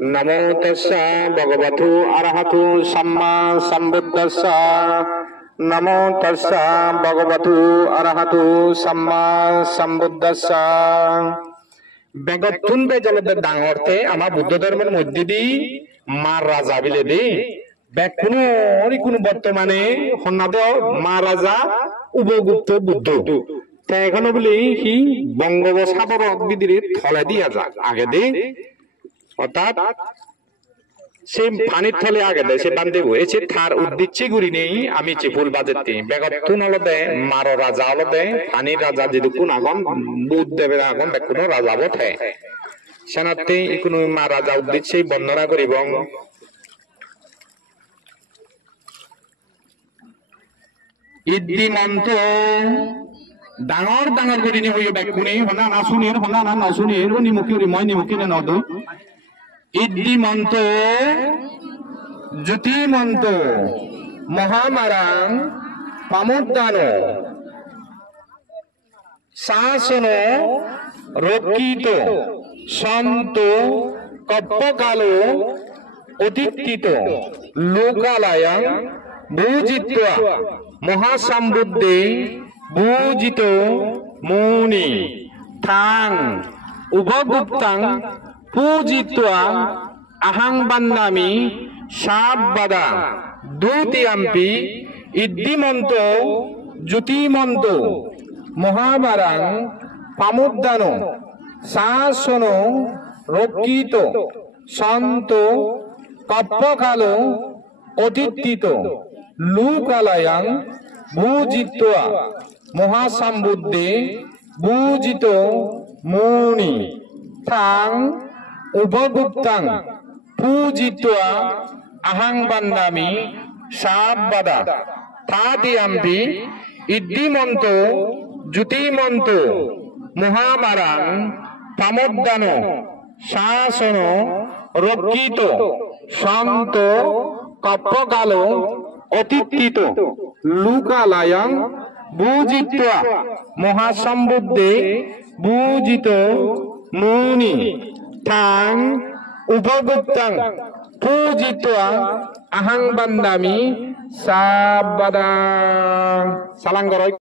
নমো তস্যা ভগবতু আরহাতু সাম্মা সম্বুদ্ধাস্সা নমো তস্যা ভগবতু আরহাতু সাম্মা সম্বুদ্ধাস্সা বেগতুন বেজলতে ডাঙরতে আমার বুদ্ধ ধর্মের মধ্যে দি মার রাজা বিলে দি বেগ কোনো বর্তমানে হন্নাদ মা রাজা উপগুপ্ত বুদ্ধ এখনো বলি কি বঙ্গোপসাগর বিদির থলে দিয়া যাক আগে দে অর্থাৎ সে পানির থলে আগে দেয় সে বান্ধে হয়েছে তার উদ্দিচ্ছে গুড়ি নেই আমি ফুল বাজেতে বেগতুন হলদে মার রাজা হলদে পানির রাজা যদি কোন আগম বুধ দেবের আগম বেকুন রাজা বটে সেনাতে কোনো মা রাজা উদ্দিচ্ছে বর্ণনা করিব ইদ্দিমন্ত ডাঙৰ ডাঙৰ কৰি নি হইও বেকুনি হনা নাসুনিৰ হনা না নাসুনিৰ নিমুকি মই নিমুকি নে নদ ইদ্দিমন্ত জ্যোতিমন্ত মহামারাং পামুদ্দান শাসন রক্ষিত সন্ত কপ্পকাল অতিথিত লোকালয়াং ভূজিত্বা মহাসম্বুদ্ধে ভূজিত মুনি থাং উপগুপ্তাং পূজিত্বা আহাং বান্দামি সাববাদা দ্বিতীয়াম্পি ইদ্দিমন্ত জ্যোতিমন্ত মহামারাং পামুদ্দান শাসন রক্ষিত সন্ত কপ্পকাল অতিথিত লোকালয়াং ভূজিত্বা মহাসম্বুদ্ধে ভূজিত মুনি থাং উপগুপ্তাং পূজিত্বা আহাং বান্দামি সাববাদা তাতিয়াম্পি ইদ্দিমন্ত জ্যোতিমন্ত মহামারাং পামুদ্দান শাসন রক্ষিত সন্ত কপ্পকাল অতিথিত লোকালয়াং ভূজিত্বা মহাসম্বুদ্ধে ভূজিত মুনি থাং উপগুপ্তাং পূজিত্বা আহাং বান্দামি সাববাদা সালাঙ্গরয়